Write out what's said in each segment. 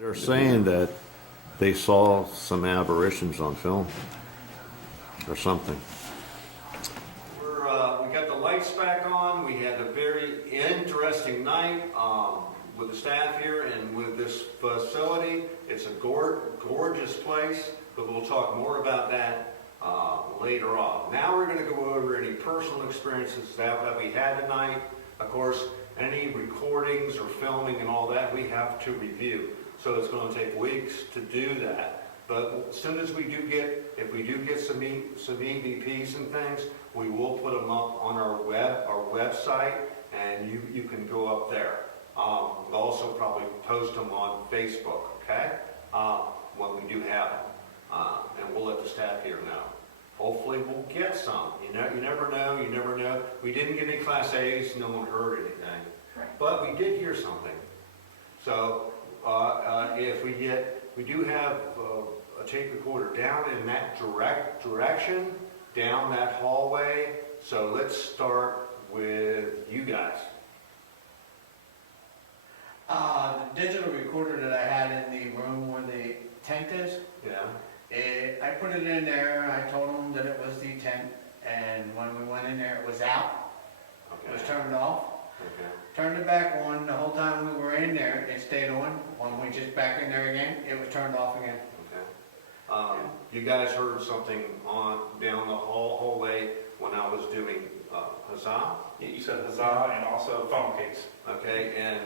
They're saying that they saw some aberrations on film or something. We got the lights back on. We had a very interesting night with the staff here and with this facility. It's a gorgeous place, but we'll talk more about that later on. Now we're going to go over any personal experiences that we had tonight. Of course, any recordings or filming and all that we have to review. So it's going to take weeks to do that. But as soon as we do get, if we do get some EVPs and things, we will put them up on our website, and you can go up there. We'll also probably post them on Facebook, okay? When we do have them, and we'll let the staff here know. Hopefully we'll get some. You never know. You never know. We didn't get any Class A's. No one heard anything, but we did hear something. So if we do have a tape recorder down in that direction, down that hallway. So let's start with you guys. The digital recorder that I had in the room where the tent is, Yeah. I put it in there. I told them that it was the tent, and when we went in there, it was out. Okay. It was turned off. Okay. Turned it back on. The whole time we were in there, it stayed on. When we just back in there again, it was turned off again. Okay. You guys heard something down the hallway when I was doing Huzzah? You said huzzah and also phone case. Okay, and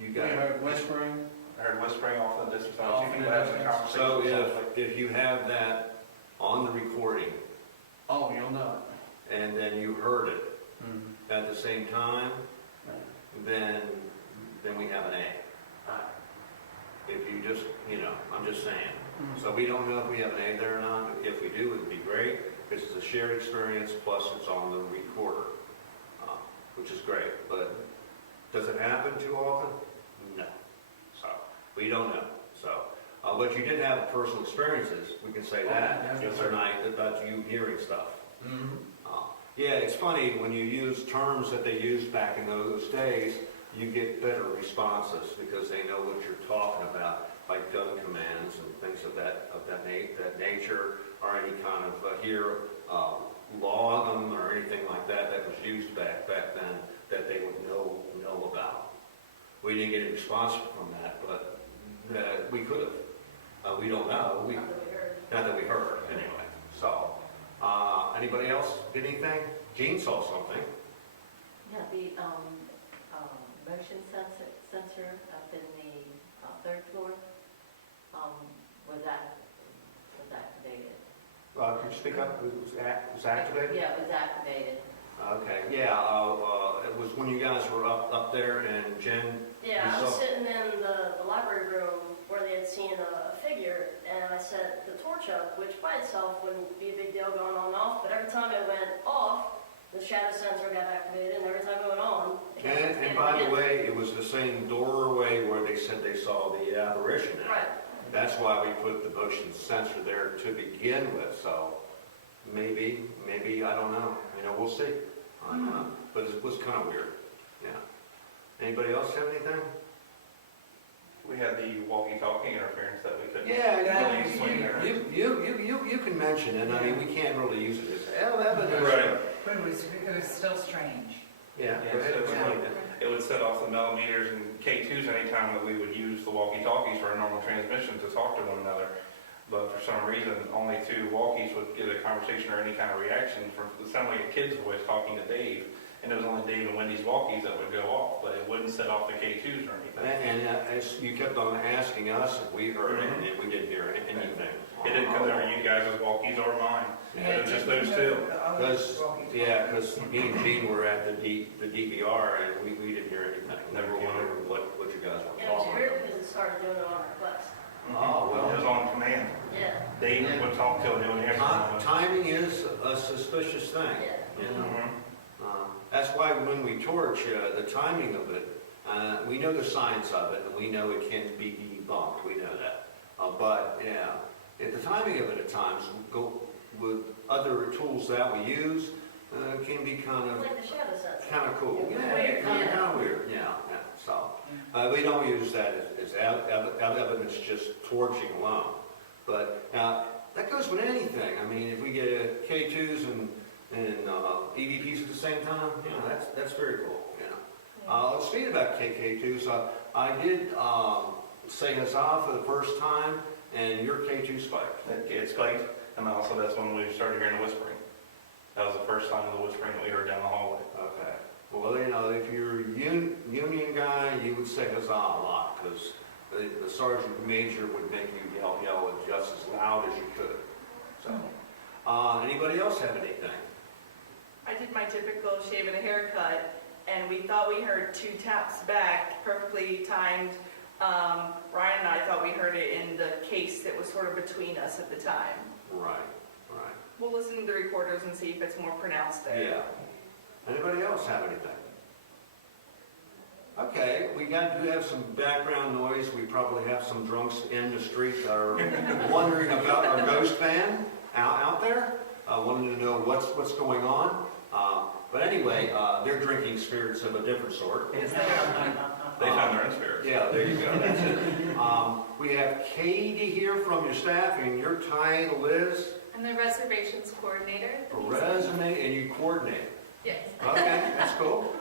you We guys. heard whispering. I heard whispering off in the distance. I Off was in people the having a distance. conversation. So if you have that on the recording Oh, you'll know and then you heard it it. Mm-hmm. at the same time, then we have an A. If you just, I'm just saying. So we don't know if we have an A there or not. If we do, it would be great. It's a shared experience, plus it's on the recorder, which is great. But does it happen too often? No. So we don't know. So, but you did have personal experiences. We can say that Yes, sir. tonight about you hearing stuff. Mm-hmm. Yeah, it's funny when you use terms that they used back in those days, you get better responses because they know what you're talking about, like gun commands and things of that nature, or any kind of log them or anything like that was used back then that they would know about. We didn't get a response from that, but we could have. We don't know. Not that we heard anyway. So. Anybody else get anything? Gene saw something. Yeah, the motion sensor up in the third floor was activated. Could you speak up? It was activated? Yeah, it was activated. Okay, yeah, it was when you guys were up there and Jen. Yeah, you I was saw- sitting in the library room where they had seen a figure, and I set the torch up, which by itself wouldn't be a big deal going on and off, but every time it went off, the shadow sensor got activated, and every time it went on, it got And activated by the again. way, it was the same doorway where they said they saw the apparition at. Right. That's why we put the motion sensor there to begin with, so maybe, I don't know. We'll see. But it was kind of weird, yeah. Anybody else have anything? We had the walkie-talkie interference that we couldn't. Yeah, really swing there. you can mention it. We can't really use it as evidence. Right. But it was still strange. Yeah, Yeah, go ahead, so it's explain like- it. It would set off the millimeters and K2s anytime that we would use the walkie-talkies for a normal transmission to talk to one another. But for some reason, only two walkies would get a conversation or any kind of reaction from, it sounded like a kid's voice talking to Dave. And it was only Dave and Wendy's walkies that would go off, but it wouldn't set off the K2s or anything. And as you kept on asking us if we heard it, and we didn't hear anything. It didn't come over you guys' walkies or mine. It was just those two. Because me and Gene were at the DVR and we didn't hear anything. Never wondered what you guys were And it was talking weird about. because it started doing it on request. Oh, It was well. on command. Yeah, Dave would talk to it, he would answer. Timing is a suspicious thing. yeah. You know? Mhm. That's why when we torch, the timing of it, we know the science of it, and we know it can be debunked, we know that. But, yeah, the timing of it at times, with other tools that we use, can be kind Like the shadow sensor. of cool. It was Yeah, weird, kind yeah. of weird, yeah, so. We don't use that as evidence, just torching alone. But that goes with anything. I mean, if we get K2s and EVPs at the same time, that's very cool. Speaking about KK2s, I did say Huzzah for the first time, and your K2 spiked. It spiked, and also that's when we started hearing the whispering. That was the first time of the whispering that we heard down the hallway. Okay. Well, if you're a union guy, you would say Huzzah a lot, because the sergeant major would make you yell just as loud as you could. So, anybody else have anything? I did my typical shave and a haircut, and we thought we heard 2 taps back, perfectly timed. Ryan and I thought we heard it in the case that was sort of between us at the time. Right. We'll listen to the recorders and see if it's more pronounced there. Yeah. Anybody else have anything? Okay, we do have some background noise. We probably have some drunks in the street that are wondering about our ghost van out there, wanting to know what's going on. But anyway, they're drinking spirits of a different sort. Yes, they are. They found their own spirits. Yeah, there you go. That's it. We have Katie here from your staff, and your title is I'm the reservations coordinator. at the a museum. resume, and you coordinate. Yes. Okay, that's cool.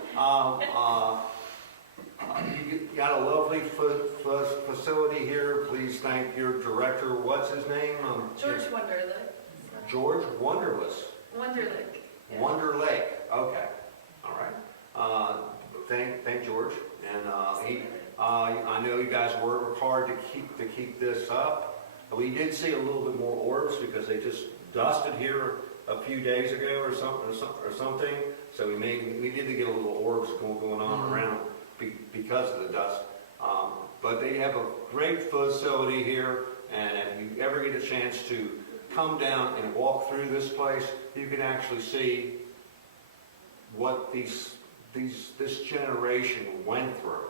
You got a lovely facility here. Please thank your director. What's his name? George Wunderlich. George Wunderless. Wunderlich. Yeah. Wonder Lake. Okay. All right. Thank George. And I know you guys work hard to keep this up. We did see a little bit more orbs because they just dusted here a few days ago or something. So we did get a little orbs going on around because of the dust. But they have a great facility here, and if you ever get a chance to come down and walk through this place, you can actually see what this generation went through.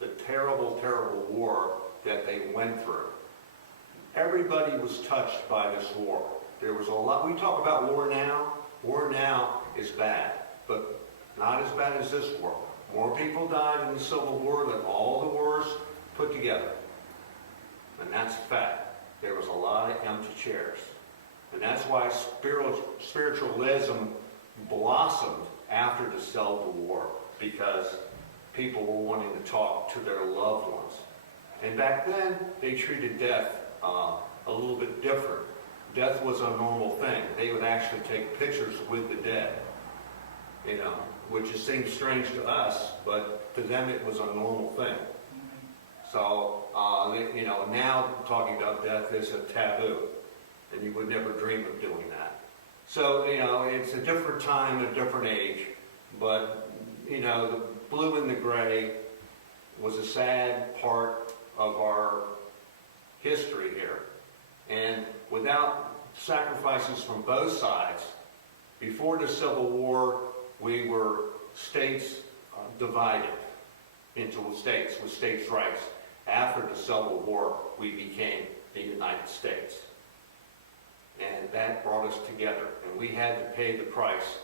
The terrible, terrible war that they went through. Everybody was touched by this war. There was a lot. We talk about war now. War now is bad, but not as bad as this war. More people died in the Civil War than all the wars put together. And that's a fact. There was a lot of empty chairs. And that's why spiritualism blossomed after the Civil War, because people were wanting to talk to their loved ones. And back then, they treated death a little bit different. Death was a normal thing. They would actually take pictures with the dead, which seems strange to us, but to them it was a normal thing. So, now talking about death is a taboo, and you would never dream of doing that. So, it's a different time, a different age, but, the blue and the gray was a sad part of our history here. And without sacrifices from both sides, before the Civil War, we were states divided into states with states' rights. After the Civil War, we became the United States. And that brought us together. And we had to pay the price.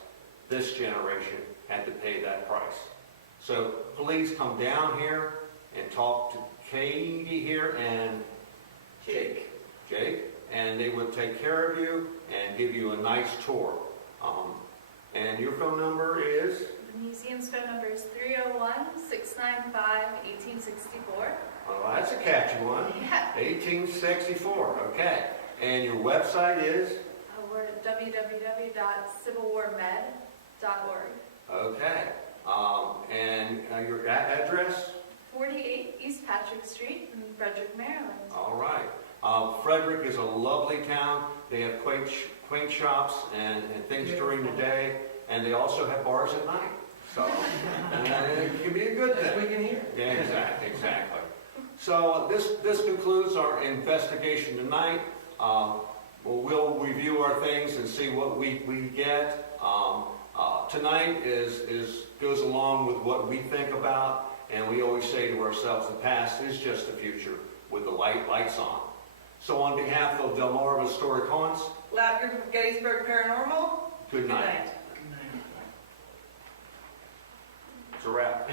This generation had to pay that price. So please come down here and talk to Katie here and Jake, and they would take care of you and give you a nice tour. And your phone number is? The museum's phone number is 301-695-1864. Oh, that's a catchy one. Yeah. 1864, okay. And your website is? We're at www.civilwarmed.org. Okay. And your address? 48 East Patrick Street in Frederick, Maryland. All right. Frederick is a lovely town. They have quaint shops and things during the day, and they also have bars at night. So it can be a good thing. We can hear. Yeah, exactly. So this concludes our investigation tonight. We'll review our things and see what we get. Tonight goes along with what we think about, and we always say to ourselves, the past is just the future with the lights on. So on behalf of Delmarva Historic Haunts, Loud Group of Gettysburg Paranormal. good night. Good night. It's a wrap.